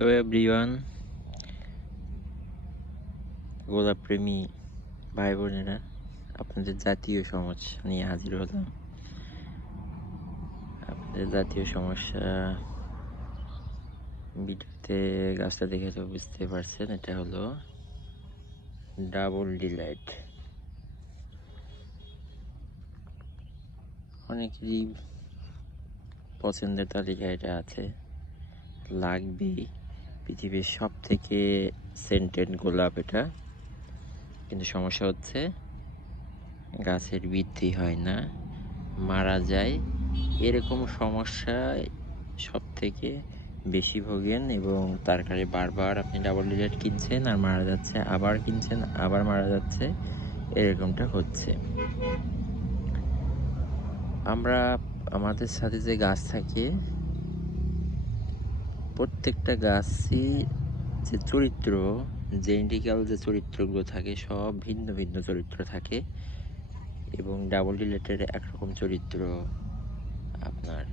Hello everyone, গোলাপ প্রেমী ভাই বোনেরা, আপনাদের জাতীয় সমস্যা নিয়ে হাজির হলাম। আপনাদের জাতীয় সমস্যা ভিডিওতে গাছটা দেখে তো বুঝতে পারছেন, এটা হলো ডাবল ডিলাইট। অনেকেরই পছন্দের তালিকায় এটা আছে, লাগবেই। পৃথিবীর সব থেকে সেন্টেড গোলাপ এটা, কিন্তু সমস্যা হচ্ছে গাছের বৃদ্ধি হয় না, মারা যায়। এরকম সমস্যায় সব থেকে বেশি ভোগেন এবং তার কারণে বারবার আপনি ডাবল ডিলাইট কিনছেন আর মারা যাচ্ছে, আবার কিনছেন আবার মারা যাচ্ছে, এরকমটা হচ্ছে। আমরা আমাদের সাথে যে গাছ থাকে, প্রত্যেকটা গাছই যে চরিত্র, জেনেটিক্যাল যে চরিত্রগুলো থাকে, সব ভিন্ন ভিন্ন চরিত্র থাকে। এবং ডাবল ডিলাইটের একরকম চরিত্র, আপনার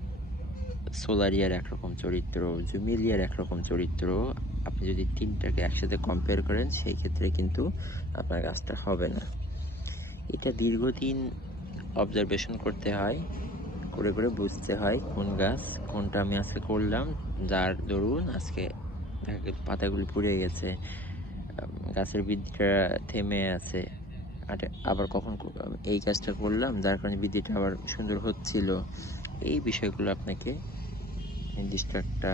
সোলারিয়ার একরকম চরিত্র, জুমিলিয়ার একরকম চরিত্র। আপনি যদি তিনটাকে একসাথে কম্পেয়ার করেন, সেই ক্ষেত্রে কিন্তু আপনার গাছটা হবে না। এটা দীর্ঘদিন অবজারভেশন করতে হয়, করে করে বুঝতে হয় কোন গাছ কোনটা আমি আজকে করলাম, যার দরুন আজকে পাতাগুলি পুড়ে গেছে, গাছের বৃদ্ধিটা থেমে আছে। আবার কখন এই কাজটা করলাম যার কারণে বৃদ্ধিটা আবার সুন্দর হচ্ছিল। এই বিষয়গুলো আপনাকে নির্দিষ্ট একটা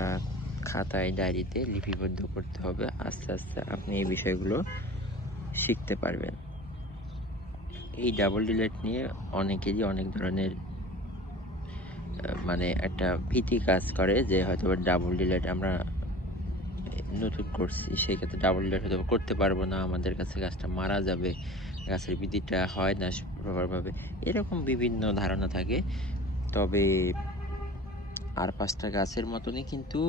খাতায়, ডায়েরিতে লিপিবদ্ধ করতে হবে। আস্তে আস্তে আপনি এই বিষয়গুলো শিখতে পারবেন। এই ডাবল ডিলাইট নিয়ে অনেকেরই অনেক ধরনের একটা ভীতি কাজ করে, যে হয়তো ডাবল ডিলাইট আমরা নতুন করছি, সেই ক্ষেত্রে ডাবল ডিলাইট হয়তো করতে পারবো না, আমাদের কাছে গাছটা মারা যাবে, গাছের বৃদ্ধিটা হয় না প্রপারভাবে, এরকম বিভিন্ন ধারণা থাকে। তবে আর 5টা গাছের মতনই কিন্তু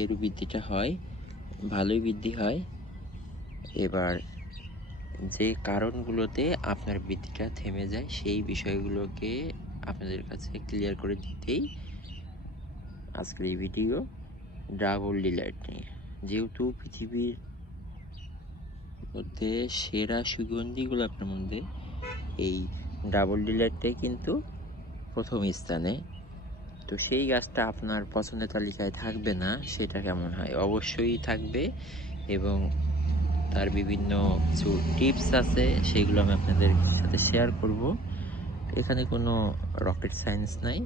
এর বৃদ্ধিটা হয়, ভালোই বৃদ্ধি হয়। এবার যে কারণগুলোতে আপনার বৃদ্ধিটা থেমে যায়, সেই বিষয়গুলোকে আপনাদের কাছে ক্লিয়ার করে দিতেই আজকের এই ভিডিও ডাবল ডিলাইট নিয়ে। যেহেতু পৃথিবীর মধ্যে সেরা সুগন্ধি গোলাপের মধ্যে এই ডাবল ডিলাইটটাই কিন্তু প্রথম স্থানে, তো সেই গাছটা আপনার পছন্দের তালিকায় থাকবে না সেটা কেমন হয়? অবশ্যই থাকবে, এবং তার বিভিন্ন কিছু টিপস আছে, সেগুলো আমি আপনাদের সাথে শেয়ার করব। এখানে কোনো রকেট সায়েন্স নাই,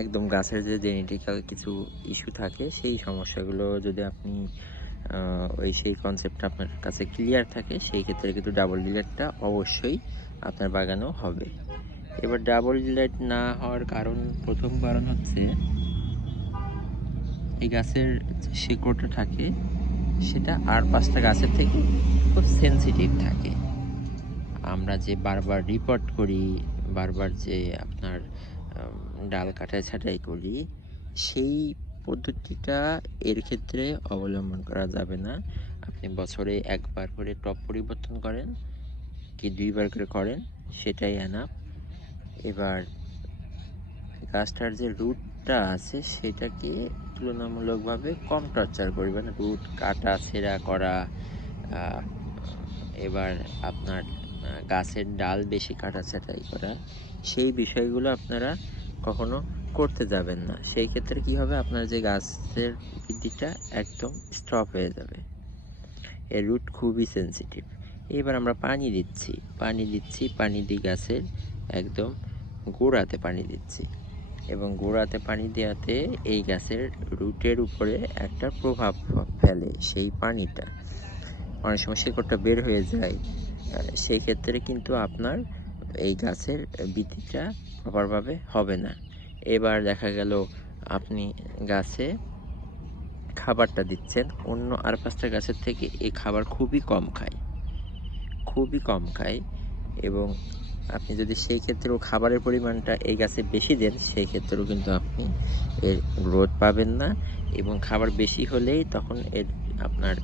একদম গাছের যে জেনেটিক্যাল কিছু ইস্যু থাকে, সেই সমস্যাগুলো যদি আপনি সেই কনসেপ্টটা আপনার কাছে ক্লিয়ার থাকে, সেই ক্ষেত্রে কিন্তু ডাবল ডিলাইটটা অবশ্যই আপনার বাগানেও হবে। এবার ডাবল ডিলাইট না হওয়ার প্রথম কারণ হচ্ছে এই গাছের যে শিকড়টা থাকে, সেটা আর 5টা গাছের থেকে খুব সেন্সিটিভ থাকে। আমরা যে বারবার রিপোর্ট করি, বারবার যে আপনার ডাল কাটাই ছাঁটাই করি, সেই পদ্ধতিটা এর ক্ষেত্রে অবলম্বন করা যাবে না। আপনি বছরে একবার করে টব পরিবর্তন করেন কি 2বার করে করেন, সেটাই এনাফ। এবার গাছটার যে রুটটা আছে, সেটাকে তুলনামূলকভাবে কম টর্চার করবেন, রুট কাটা ছেঁড়া করা। এবার আপনার গাছের ডাল বেশি কাটা ছাঁটাই করা, সেই বিষয়গুলো আপনারা কখনো করতে যাবেন না। সেই ক্ষেত্রে কি হবে, আপনার যে গাছের বৃদ্ধিটা একদম স্টপ হয়ে যাবে, এর রুট খুবই সেন্সিটিভ। এবার আমরা পানি দিচ্ছি, পানি দিই গাছের একদম গোড়াতে পানি দিচ্ছি, এবং গোড়াতে পানি দেওয়াতে এই গাছের রুটের উপরে একটা প্রভাব ফেলে সেই পানিটা। অনেক সময় শিকড়টা বের হয়ে যায়, সেই ক্ষেত্রে কিন্তু আপনার এই গাছের বৃদ্ধিটা প্রপারভাবে হবে না। এবার দেখা গেল আপনি গাছে খাবারটা দিচ্ছেন, অন্য আর 5টা গাছের থেকে এই খাবার খুবই কম খায়, এবং আপনি যদি সেই ক্ষেত্রেও খাবারের পরিমাণটা এই গাছে বেশি দেন, সেই ক্ষেত্রেও কিন্তু আপনি এর গ্রোথ পাবেন না, এবং খাবার বেশি হলেই তখন এর আপনার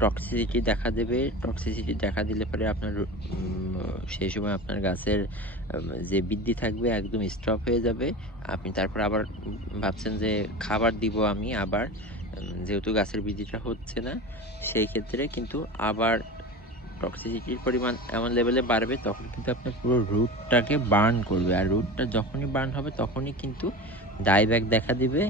টক্সিসিটি দেখা দেবে। টক্সিসিটি দেখা দিলে পরে আপনার সেই সময় আপনার গাছের যে বৃদ্ধি থাকবে একদম স্টপ হয়ে যাবে। আপনি তারপর আবার ভাবছেন যে খাবার দিব আমি আবার, যেহেতু গাছের বৃদ্ধিটা হচ্ছে না, সেই ক্ষেত্রে কিন্তু আবার টক্সিসিটির পরিমাণ এমন লেভেলে বাড়বে, তখন কিন্তু আপনার পুরো রুটটাকে বার্ন করবে। আর রুটটা যখনই বার্ন হবে তখনই কিন্তু ডাইব্যাক দেখা দিবে,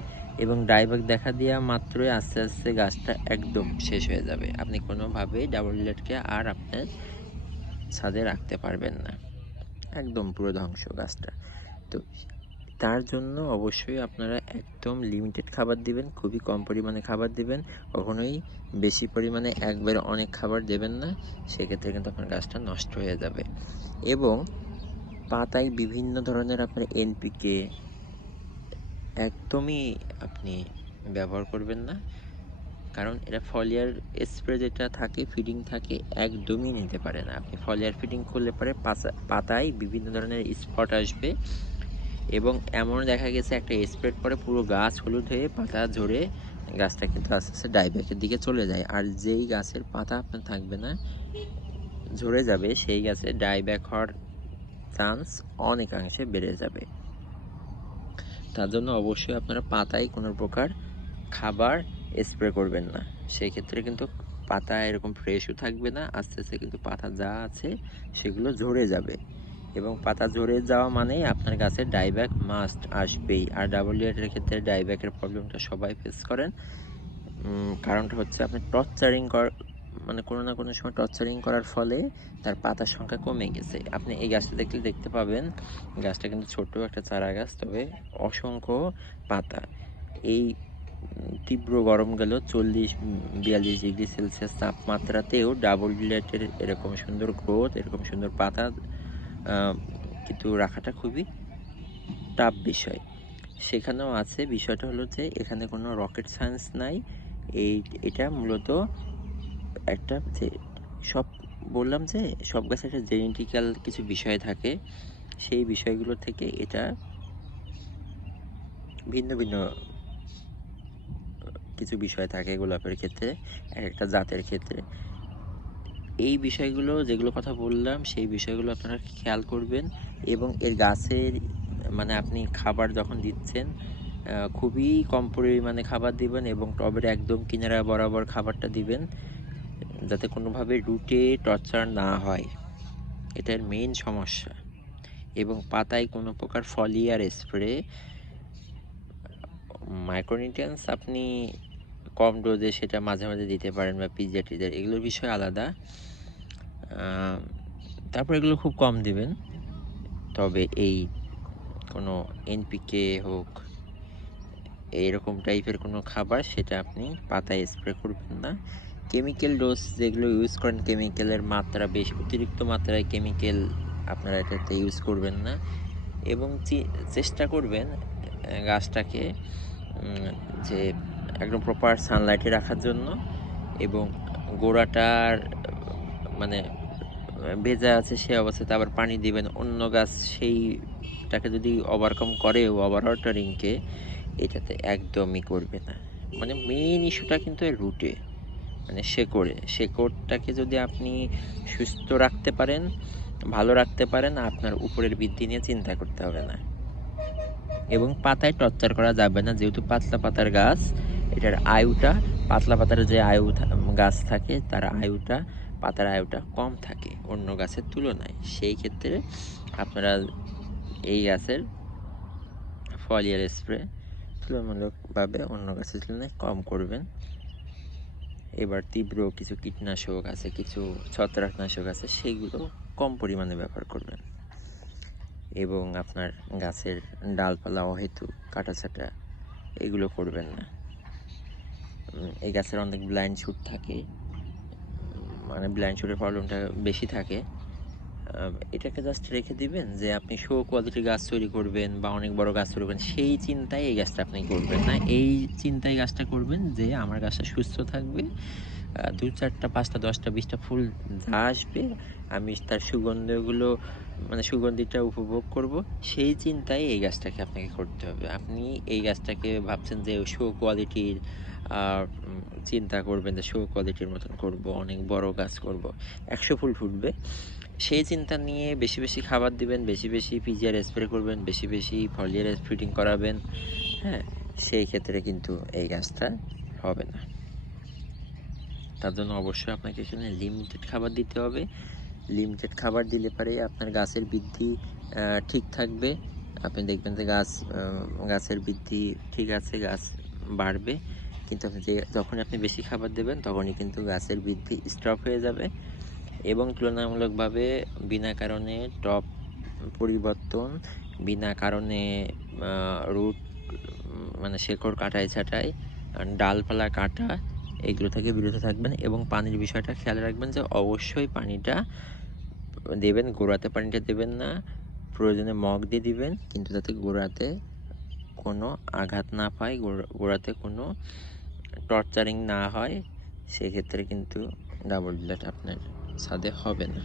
এবং ডাইব্যাক দেখা দেওয়া মাত্রই আস্তে আস্তে গাছটা একদম শেষ হয়ে যাবে। আপনি কোনোভাবেই ডাবল ডিলেটকে আর আপনার ছাদে রাখতে পারবেন না, একদম পুরো ধ্বংস গাছটা। তো তার জন্য অবশ্যই আপনারা একদম লিমিটেড খাবার দিবেন, খুবই কম পরিমাণে খাবার দিবেন, কখনোই বেশি পরিমাণে একবারে অনেক খাবার দেবেন না, সেক্ষেত্রে কিন্তু আপনার গাছটা নষ্ট হয়ে যাবে। এবং পাতায় বিভিন্ন ধরনের আপনার এনপিকে একদমই আপনি ব্যবহার করবেন না, কারণ এটা ফলিয়ার স্প্রে যেটা থাকে, ফিডিং থাকে, একদমই নিতে পারে না। আপনি ফলিয়ার ফিডিং করলে পরে পাতায় বিভিন্ন ধরনের স্পট আসবে, এবং এমন দেখা গেছে একটা স্প্রে পরে পুরো গাছ হলুদ হয়ে পাতা ঝরে গাছটা কিন্তু আস্তে আস্তে ডাইব্যাকের দিকে চলে যায়। আর যেই গাছের পাতা আপনার থাকবে না, ঝরে যাবে, সেই গাছে ডাইব্যাক হওয়ার চান্স অনেকাংশে বেড়ে যাবে। তার জন্য অবশ্যই আপনারা পাতায় কোনো প্রকার খাবার স্প্রে করবেন না, সেই ক্ষেত্রে কিন্তু পাতা এরকম ফ্রেশও থাকবে না, আস্তে আস্তে কিন্তু পাতা যা আছে সেগুলো ঝরে যাবে, এবং পাতা ঝরে যাওয়া মানেই আপনার গাছে ডাইব্যাক মাস্ট আসবেই। আর ডাবল ডিলেটের ক্ষেত্রে ডাইব্যাকের প্রবলেমটা সবাই ফেস করেন। কারণটা হচ্ছে আপনি টর্চারিং মানে কোনো না কোনো সময় টর্চারিং করার ফলে তার পাতার সংখ্যা কমে গেছে। আপনি এই গাছটা দেখতে পাবেন, গাছটা কিন্তু ছোট একটা চারা গাছ, তবে অসংখ্য পাতা। এই তীব্র গরম গেল 40-42 ডিগ্রি সেলসিয়াস তাপমাত্রাতেও ডাবল ডিলেটের এরকম সুন্দর গ্রোথ, এরকম সুন্দর পাতা কিন্তু রাখাটা খুবই টাফ বিষয়। সেখানেও আছে, বিষয়টা হলো যে এখানে কোনো রকেট সায়েন্স নাই। এটা মূলত একটা যে সব বললাম যে সব গাছে একটা জেনেটিক্যাল কিছু বিষয় থাকে, সেই বিষয়গুলো থেকে এটা ভিন্ন ভিন্ন কিছু বিষয় থাকে গোলাপের ক্ষেত্রে, এক একটা জাতের ক্ষেত্রে। এই বিষয়গুলো যেগুলো কথা বললাম, সেই বিষয়গুলো আপনারা খেয়াল করবেন, এবং এর গাছের মানে আপনি খাবার যখন দিচ্ছেন খুবই কম পরিমাণে খাবার দিবেন, এবং টবের একদম কিনারা বরাবর খাবারটা দিবেন, যাতে কোনোভাবে রুটে টর্চার না হয়, এটার মেইন সমস্যা। এবং পাতায় কোনো প্রকার ফলিয়ার স্প্রে, মাইক্রোনিউট্রিয়েন্টস আপনি কম ডোজে সেটা মাঝে মাঝে দিতে পারেন, বা পিজিআর টিজার, এগুলোর বিষয় আলাদা। তারপর এগুলো খুব কম দিবেন। তবে এই কোনো এনপিকে হোক, এইরকম টাইপের কোনো খাবার সেটা আপনি পাতায় স্প্রে করবেন না। কেমিক্যাল ডোজ যেগুলো ইউজ করেন, কেমিক্যালের মাত্রা বেশি, অতিরিক্ত মাত্রায় কেমিক্যাল আপনারা এটাতে ইউজ করবেন না, এবং চেষ্টা করবেন গাছটাকে যে একদম প্রপার সানলাইটে রাখার জন্য, এবং গোড়াটার মানে ভেজা আছে সে অবস্থাতে আবার পানি দিবেন। অন্য গাছ সেইটাকে যদি ওভারকাম করে, ওভার ওয়াটারিংকে, এটাতে একদমই করবে না। মানে মেইন ইস্যুটা কিন্তু রুটে, মানে শেকড়টাকে যদি আপনি সুস্থ রাখতে পারেন, ভালো রাখতে পারেন, আপনার উপরের বৃদ্ধি নিয়ে চিন্তা করতে হবে না। এবং পাতায় টর্চার করা যাবে না, যেহেতু পাতলা পাতার গাছ, এটার আয়ুটা, পাতলা পাতার যে গাছ থাকে তার পাতার আয়ুটা কম থাকে অন্য গাছের তুলনায়। সেই ক্ষেত্রে আপনারা এই গাছের ফলিয়ার স্প্রে তুলনামূলকভাবে অন্য গাছের তুলনায় কম করবেন। এবার তীব্র কিছু কীটনাশক আছে, কিছু ছত্রাকনাশক আছে, সেইগুলো কম পরিমাণে ব্যবহার করবেন, এবং আপনার গাছের ডালপালা অহেতু কাটাছাটা এগুলো করবেন না। এই গাছের অনেক ব্লাইন্ড শুট থাকে, মানে ব্লাইন্ড শুটের প্রবলেমটা বেশি থাকে। এটাকে জাস্ট রেখে দিবেন যে আপনি শো কোয়ালিটির গাছ তৈরি করবেন বা অনেক বড় গাছ তৈরি করবেন, সেই চিন্তায় এই গাছটা আপনি করবেন না। এই চিন্তায় গাছটা করবেন যে আমার গাছটা সুস্থ থাকবে, 2-4টা 5টা 10টা 20টা ফুল যা আসবে আমি তার সুগন্ধগুলো, মানে সুগন্ধিটা উপভোগ করব, সেই চিন্তায় এই গাছটাকে আপনাকে করতে হবে। আপনি এই গাছটাকে ভাবছেন যে শো কোয়ালিটির চিন্তা করবেন যে শো কোয়ালিটির মতন করব, অনেক বড় গাছ করব, 100 ফুল ফুটবে, সেই চিন্তা নিয়ে বেশি বেশি খাবার দিবেন, বেশি বেশি পিজিআর স্প্রে করবেন, বেশি বেশি ফলিয়ার ফিডিং করাবেন, হ্যাঁ, সেই ক্ষেত্রে কিন্তু এই গাছটা হবে না। তার জন্য অবশ্যই আপনাকে এখানে লিমিটেড খাবার দিতে হবে। লিমিটেড খাবার দিলে পরে আপনার গাছের বৃদ্ধি ঠিক থাকবে। আপনি দেখবেন যে গাছের বৃদ্ধি ঠিক আছে, গাছ বাড়বে, কিন্তু যখনই আপনি বেশি খাবার দেবেন তখনই কিন্তু গাছের বৃদ্ধি স্টপ হয়ে যাবে এবং তুলনামূলকভাবে বিনা কারণে টপ পরিবর্তন, বিনা কারণে রুট মানে শেকড় কাটাই ছাঁটাই, ডালপালা কাটা, এগুলো থেকে বিরত থাকবেন এবং পানির বিষয়টা খেয়াল রাখবেন যে অবশ্যই পানিটা দেবেন, গোড়াতে পানিটা দেবেন না, প্রয়োজনে মগ দিয়ে দিবেন, কিন্তু যাতে গোড়াতে কোনো আঘাত না পায়, গোড়াতে কোনো টর্চারিং না হয়, সেক্ষেত্রে কিন্তু ডাবল ডিলার আপনার ছাদে হবে না।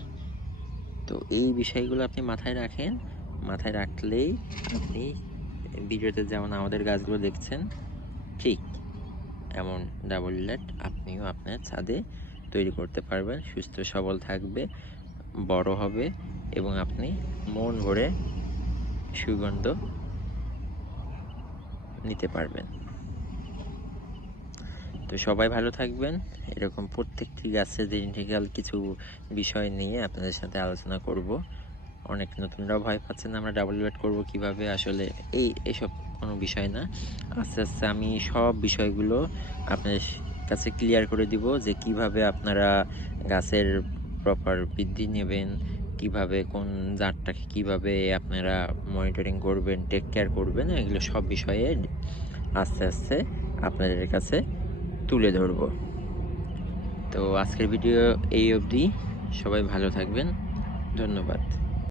তো এই বিষয়গুলো আপনি মাথায় রাখেন, মাথায় রাখলেই আপনি ভিডিওতে যেমন আমাদের গাছগুলো দেখছেন ঠিক এমন ডাবল ডিলার আপনিও আপনার ছাদে তৈরি করতে পারবেন, সুস্থ সবল থাকবে, বড় হবে এবং আপনি মন ভরে সুগন্ধ নিতে পারবেন। তো সবাই ভালো থাকবেন। এরকম প্রত্যেকটি গাছের জেনেটিক্যাল কিছু বিষয় নিয়ে আপনাদের সাথে আলোচনা করব। অনেক নতুনরাও ভয় পাচ্ছেন আমরা ডাবল ডিলার করব কিভাবে, আসলে এইসব কোনো বিষয় না। আস্তে আস্তে আমি সব বিষয়গুলো আপনাদের কাছে ক্লিয়ার করে দিব যে কিভাবে আপনারা গাছের প্রপার বৃদ্ধি নেবেন, কিভাবে কোন জাতটাকে কিভাবে আপনারা মনিটরিং করবেন, টেক কেয়ার করবেন, এগুলো সব বিষয়ে আস্তে আস্তে আপনাদের কাছে তুলে ধরব। তো আজকের ভিডিও এই অবধি, সবাই ভালো থাকবেন, ধন্যবাদ।